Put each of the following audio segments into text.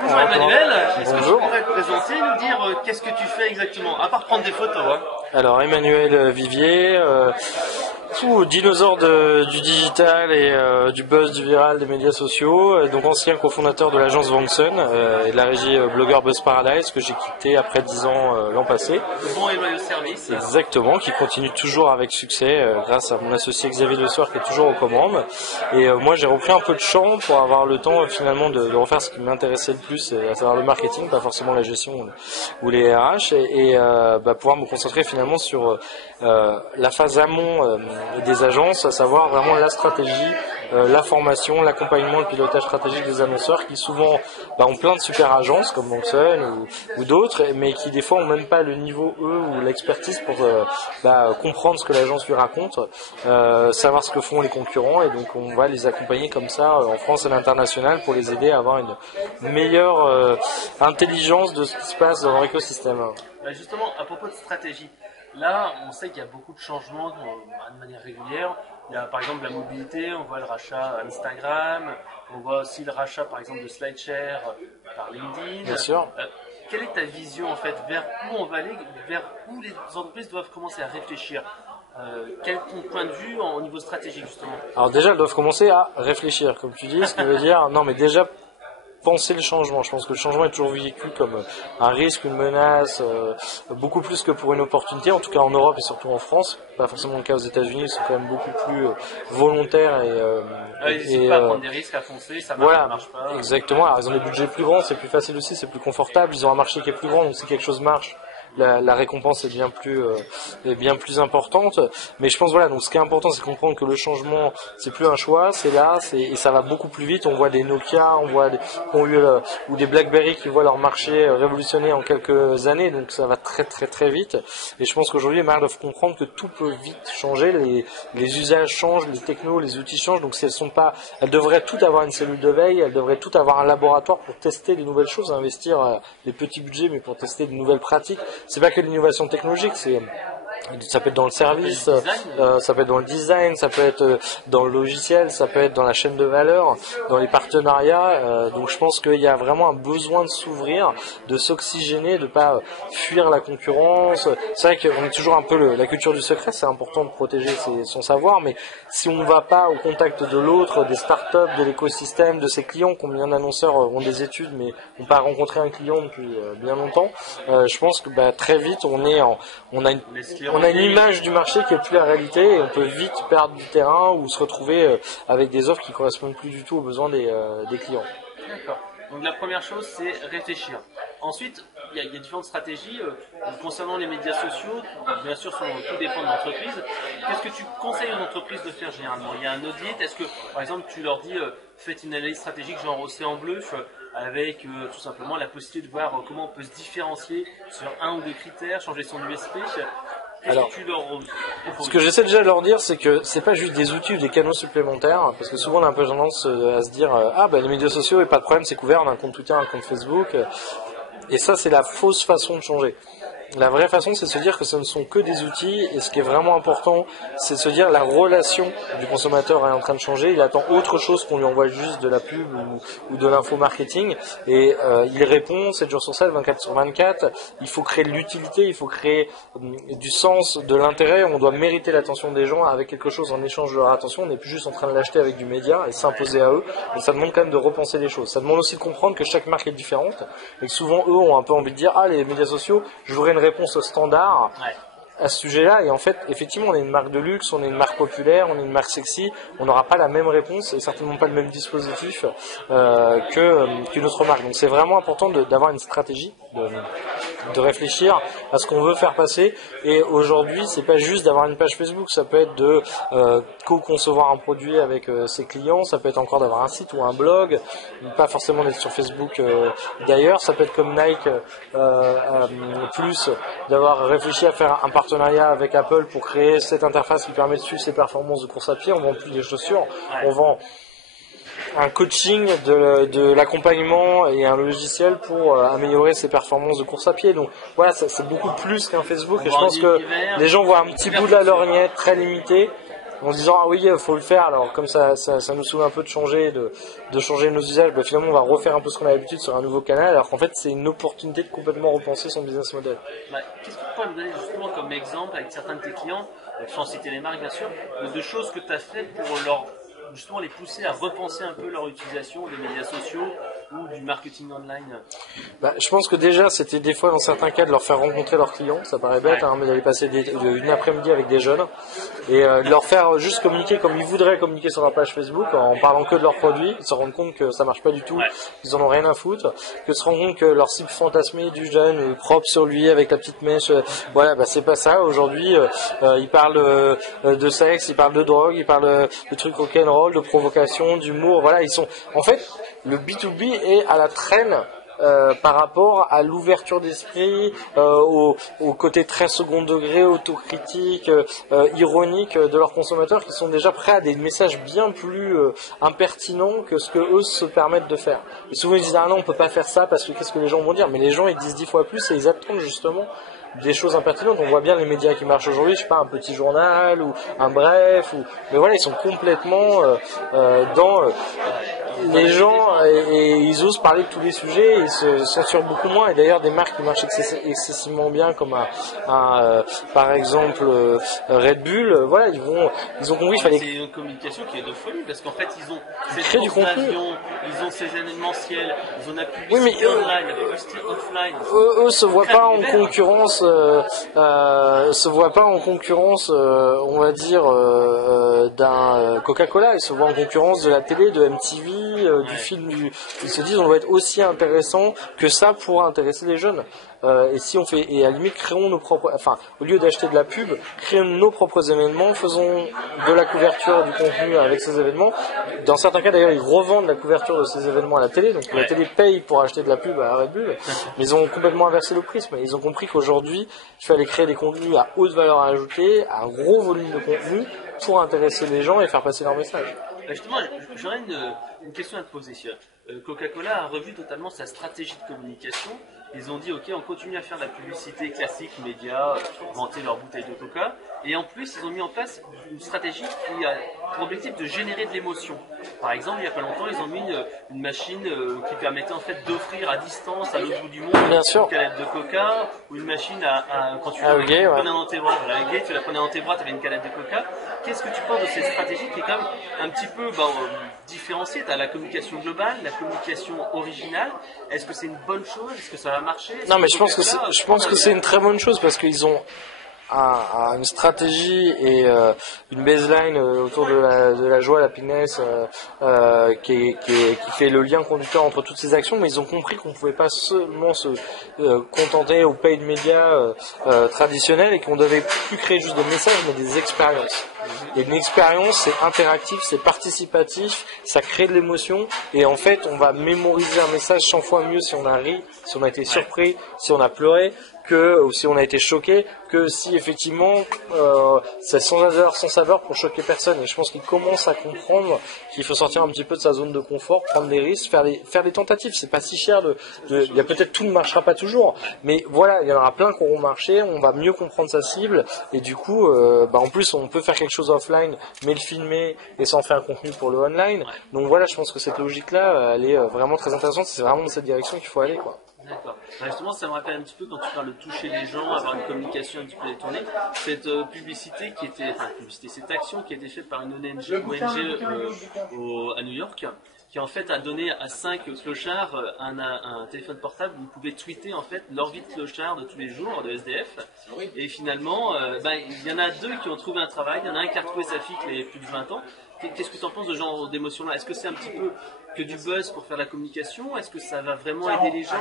Bonjour Emmanuel, est-ce que tu Bonjour. pourrais te présenter, nous dire qu'est-ce que tu fais exactement, à part prendre des photos hein. Alors Emmanuel Vivier, dinosaure du digital et du buzz, du viral, des médias sociaux, donc ancien cofondateur de l'agence Vanxen et de la régie blogueur Buzz Paradise que j'ai quitté après 10 ans l'an passé. Le bon et loyal service. Exactement, qui continue toujours avec succès grâce à mon associé Xavier Le Soir qui est toujours aux commandes. Et moi j'ai repris un peu de champ pour avoir le temps finalement de refaire ce qui m'intéressait le plus, à savoir le marketing, pas forcément la gestion ou les RH, et pouvoir me concentrer finalement sur la phase amont des agences, à savoir vraiment la stratégie, la formation, l'accompagnement, le pilotage stratégique des annonceurs qui souvent ont plein de super agences comme Monson ou d'autres, mais qui des fois ont même pas le niveau eux ou l'expertise pour comprendre ce que l'agence lui raconte, savoir ce que font les concurrents, et donc on va les accompagner comme ça en France et à l'international pour les aider à avoir une meilleure intelligence de ce qui se passe dans leur écosystème. Justement, à propos de stratégie, là on sait qu'il y a beaucoup de changements de manière régulière. Il y a par exemple la mobilité, on voit le rachat Instagram, on voit aussi le rachat par exemple de SlideShare par LinkedIn. Bien sûr. Quelle est ta vision en fait, vers où on va aller, vers où les entreprises doivent commencer à réfléchir? Quel est ton point de vue au niveau stratégique justement? Alors déjà, elles doivent commencer à réfléchir, comme tu dis, ce qui veut dire, non mais déjà penser le changement. Je pense que le changement est toujours vécu comme un risque, une menace, beaucoup plus que pour une opportunité, en tout cas en Europe et surtout en France. Pas forcément le cas aux États-Unis, ils sont quand même beaucoup plus volontaires ils n'hésitent pas à prendre des risques, à foncer, ça marche, voilà, ça marche pas. exactement. Alors, ils ont des budgets plus grands, c'est plus facile aussi, c'est plus confortable. Ils ont un marché qui est plus grand, donc si quelque chose marche, la récompense est bien plus importante. Mais je pense voilà, donc ce qui est important, c'est de comprendre que le changement, c'est plus un choix, c'est là, et ça va beaucoup plus vite. On voit des Nokia, ou des BlackBerry qui voient leur marché révolutionner en quelques années, donc ça va très très très vite. Et je pense qu'aujourd'hui, les marques doivent comprendre que tout peut vite changer, les usages changent, les technos, les outils changent. Donc si elles devraient toutes avoir une cellule de veille, elles devraient toutes avoir un laboratoire pour tester des nouvelles choses, investir des petits budgets, mais pour tester de nouvelles pratiques. C'est pas que l'innovation technologique, ça peut être dans le service, ça peut être dans le design, ça peut être dans le logiciel, ça peut être dans la chaîne de valeur, dans les partenariats. Donc je pense qu'il y a vraiment un besoin de s'ouvrir, de s'oxygéner, de pas fuir la concurrence. C'est vrai qu'on est toujours un peu la culture du secret, c'est important de protéger son savoir, mais si on ne va pas au contact de l'autre, des startups, de l'écosystème, de ses clients, combien d'annonceurs ont des études mais n'ont pas rencontré un client depuis bien longtemps, je pense que très vite on a une image du marché qui est plus la réalité, et on peut vite perdre du terrain ou se retrouver avec des offres qui correspondent plus du tout aux besoins des clients. D'accord. Donc la première chose, c'est réfléchir. Ensuite, il y a différentes stratégies concernant les médias sociaux. Bien sûr, tout dépend de l'entreprise. Qu'est-ce que tu conseilles aux entreprises de faire généralement? Il y a un audit. Est-ce que, par exemple, tu leur dis faites une analyse stratégique genre Océan Bleu avec tout simplement la possibilité de voir comment on peut se différencier sur un ou deux critères, changer son USP? Alors, ce que j'essaie déjà de leur dire, c'est que c'est pas juste des outils ou des canaux supplémentaires, parce que souvent on a un peu tendance à se dire les médias sociaux, et pas de problème, c'est couvert, on a un compte Twitter, un compte Facebook, et ça c'est la fausse façon de changer. La vraie façon, c'est de se dire que ce ne sont que des outils, et ce qui est vraiment important, c'est de se dire la relation du consommateur est en train de changer. Il attend autre chose qu'on lui envoie juste de la pub ou de l'info marketing, et il répond 7 jours sur 7, 24 sur 24. Il faut créer de l'utilité, il faut créer du sens, de l'intérêt. On doit mériter l'attention des gens avec quelque chose en échange de leur attention. On n'est plus juste en train de l'acheter avec du média et s'imposer à eux. Et ça demande quand même de repenser les choses. Ça demande aussi de comprendre que chaque marque est différente, et que souvent eux ont un peu envie de dire les médias sociaux, je voudrais une réponse standard à ce sujet-là, et en fait, effectivement, on est une marque de luxe, on est une marque populaire, on est une marque sexy, on n'aura pas la même réponse et certainement pas le même dispositif qu'une autre marque. Donc c'est vraiment important d'avoir une stratégie, de réfléchir à ce qu'on veut faire passer. Et aujourd'hui, c'est pas juste d'avoir une page Facebook, ça peut être de co-concevoir un produit avec ses clients, ça peut être encore d'avoir un site ou un blog, pas forcément d'être sur Facebook d'ailleurs, ça peut être comme Nike plus d'avoir réfléchi à faire un partenariat avec Apple pour créer cette interface qui permet de suivre ses performances de course à pied. On vend plus des chaussures, on vend un coaching, de l'accompagnement et un logiciel pour améliorer ses performances de course à pied. Donc voilà, c'est beaucoup plus qu'un Facebook, et je pense que les gens voient un petit bout de la lorgnette très limité en disant ah oui, faut le faire. Alors comme ça nous saoule un peu de changer nos usages, bah, finalement on va refaire un peu ce qu'on a l'habitude sur un nouveau canal, alors qu'en fait c'est une opportunité de complètement repenser son business model. Bah, qu'est-ce que tu pourrais me donner justement comme exemple avec certains de tes clients, sans citer les marques bien sûr, de choses que tu as fait pour justement les pousser à repenser un peu leur utilisation des médias sociaux ou du marketing online? Bah, je pense que déjà c'était des fois dans certains cas de leur faire rencontrer leurs clients, ça paraît bête, mais d'aller passer une après-midi avec des jeunes et de leur faire juste communiquer comme ils voudraient communiquer sur leur page Facebook en parlant que de leurs produits, ils se rendent compte que ça marche pas du tout, ils en ont rien à foutre, que se rendent compte que leur cible fantasmée du jeune propre sur lui avec la petite mèche, voilà, bah c'est pas ça. Aujourd'hui ils parlent de sexe, ils parlent de drogue, ils parlent de trucs rock'n'roll, de provocation, d'humour, voilà, ils sont en fait le B2B est à la traîne par rapport à l'ouverture d'esprit, au côté très second degré, autocritique, ironique de leurs consommateurs qui sont déjà prêts à des messages bien plus impertinents que ce que eux se permettent de faire. Et souvent ils disent ah non on peut pas faire ça parce que qu'est-ce que les gens vont dire, mais les gens ils disent 10 fois plus et ils attendent justement des choses impertinentes. On voit bien les médias qui marchent aujourd'hui, je sais pas, un petit journal ou un bref, mais voilà, ils sont complètement dans les gens et ils osent parler de tous les sujets, ils se censurent beaucoup moins. Et d'ailleurs des marques qui marchent excessivement bien comme par exemple Red Bull, voilà, ils ont compris qu'il fallait. C'est une communication qui est de folie parce qu'en fait ils ont créent du contenu, ils ont ces événementiels, ils ont la publicité online, la publicité offline. Eux se voient pas en concurrence, on va dire d'un Coca-Cola, ils se voient en concurrence de la télé, de MTV, du film, ils se disent on doit être aussi intéressant que ça pour intéresser les jeunes. Et si on fait, et à la limite créons nos propres, enfin au lieu d'acheter de la pub, créons nos propres événements, faisons de la couverture du contenu avec ces événements. Dans certains cas d'ailleurs ils revendent la couverture de ces événements à la télé, donc la télé paye pour acheter de la pub à Red Bull, mais ils ont complètement inversé le prisme. Ils ont compris qu'aujourd'hui il fallait créer des contenus à haute valeur ajoutée, à un gros volume de contenu pour intéresser les gens et faire passer leur message. Justement, j'aurais une question à te poser. Coca-Cola a revu totalement sa stratégie de communication. Ils ont dit ok, on continue à faire de la publicité classique, médias, vanter leurs bouteilles de Coca. Et en plus, ils ont mis en place une stratégie qui a pour objectif de générer de l'émotion. Par exemple, il n'y a pas longtemps, ils ont mis une machine qui permettait en fait d'offrir à distance à l'autre bout du monde une canette de Coca, ou une machine quand tu la prenais dans tes bras, tu la prenais dans tes bras, tu avais une canette de Coca. Qu'est-ce que tu penses de cette stratégie qui est quand même un petit peu différenciée? Tu as la communication globale, la communication originale. Est-ce que c'est une bonne chose? Est-ce que ça va marcher? Non, mais je pense que c'est une très bonne chose parce qu'ils ont une stratégie et une baseline autour de la joie, la happiness qui fait le lien conducteur entre toutes ces actions, mais ils ont compris qu'on ne pouvait pas seulement se contenter aux paid médias traditionnels et qu'on devait plus créer juste des messages mais des expériences. Et une expérience, c'est interactif, c'est participatif, ça crée de l'émotion et en fait on va mémoriser un message 100 fois mieux si on a ri, si on a été surpris, si on a pleuré, ou si on a été choqué, que si effectivement c'est sans odeur, sans saveur pour choquer personne. Et je pense qu'il commence à comprendre qu'il faut sortir un petit peu de sa zone de confort, prendre des risques, faire des tentatives. C'est pas si cher il y a peut-être tout ne marchera pas toujours, mais voilà, il y en aura plein qui auront marché, on va mieux comprendre sa cible et du coup en plus on peut faire quelque chose offline mais le filmer et s'en faire un contenu pour le online. Donc voilà, je pense que cette logique là elle est vraiment très intéressante, c'est vraiment dans cette direction qu'il faut aller, quoi. D'accord. Justement, ça me rappelle un petit peu quand tu parles de toucher les gens, avoir une communication un petit peu détournée. Cette publicité cette action qui a été faite par une ONG à New York, qui en fait a donné à 5 clochards un téléphone portable où ils pouvaient tweeter en fait leur vie de clochard de tous les jours, de SDF. Et finalement, il y en a 2 qui ont trouvé un travail, il y en a un qui a retrouvé sa fille qui avait plus de 20 ans. Qu'est-ce que tu en penses de ce genre d'émotion-là? Est-ce que c'est un petit peu que du buzz pour faire la communication? Est-ce que ça va vraiment aider les gens?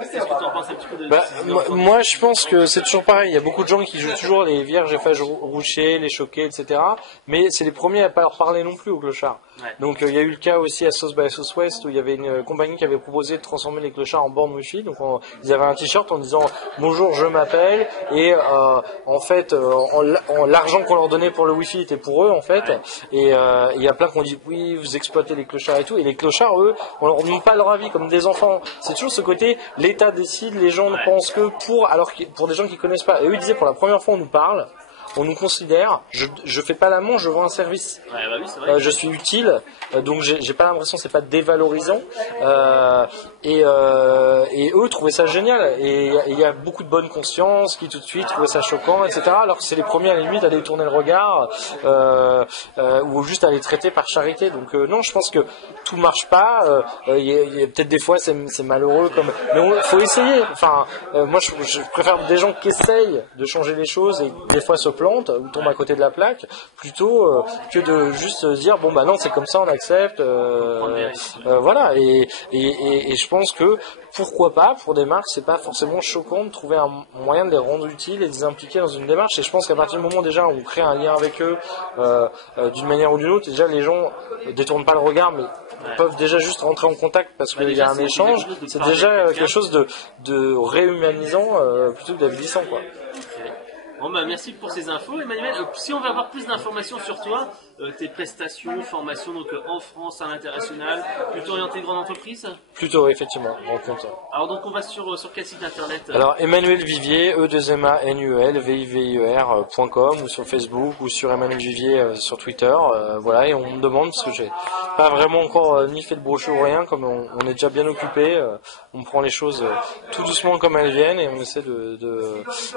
Est-ce que tu en penses un petit peu de moi, je pense que c'est toujours pareil. Il y a beaucoup de gens qui jouent toujours les vierges effages rouchées, les choqués, etc. Mais c'est les premiers à pas leur parler non plus aux clochards. Donc il y a eu le cas aussi à South by Southwest où il y avait une compagnie qui avait proposé de transformer les clochards en bornes Wi-Fi. Donc ils avaient un t-shirt en disant bonjour, je m'appelle, et en fait l'argent qu'on leur donnait pour le Wi-Fi était pour eux en fait. Et il y a plein qui ont dit oui, vous exploitez les clochards et tout. Et les clochards, eux, on leur donne pas leur avis comme des enfants. C'est toujours ce côté, l'État décide, les gens ne pensent que pour des gens qui connaissent pas. Et eux ils disaient pour la première fois on nous parle. on nous considère, je fais pas l'amour, je vends un service. Ouais, bah oui, c'est vrai. Je suis utile, donc j'ai pas l'impression, c'est pas dévalorisant. Et eux trouvaient ça génial. Et il y a beaucoup de bonne conscience qui tout de suite trouvaient ça choquant, etc. Alors que c'est les premiers à la limite à détourner le regard ou juste à les traiter par charité. Donc non, je pense que tout marche pas. Il y a peut-être des fois c'est malheureux, mais il faut essayer. Enfin, moi je préfère des gens qui essayent de changer les choses et des fois se plantent ou tombent à côté de la plaque, plutôt que de juste dire bon bah non c'est comme ça, on accepte. Voilà. Et je pense que pourquoi pas, pour des marques, c'est pas forcément choquant de trouver un moyen de les rendre utiles et de les impliquer dans une démarche. Et je pense qu'à partir du moment déjà où on crée un lien avec eux, d'une manière ou d'une autre, déjà les gens détournent pas le regard, mais peuvent déjà juste rentrer en contact parce qu'il y a un échange. C'est déjà quelque chose de réhumanisant plutôt que d'avilissant, quoi. Bon bah merci pour ces infos, Emmanuel. Si on veut avoir plus d'informations sur toi, tes prestations, formations donc en France, à l'international, plutôt orienté grande entreprise. Plutôt effectivement, en compte. Alors donc on va sur quel site internet? Alors Emmanuel Vivier, E2MANUEL VIVIER.com ou sur Facebook ou sur Emmanuel Vivier sur Twitter. Voilà, et on me demande parce que j'ai pas vraiment encore ni fait de brochure ou rien, comme on est déjà bien occupé, on prend les choses tout doucement comme elles viennent et on essaie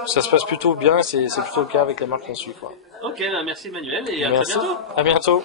ça se passe plutôt bien. C'est plutôt le cas avec les marques qu'on suit, quoi. Ok, bah merci Emmanuel et à Merci. très bientôt. À bientôt.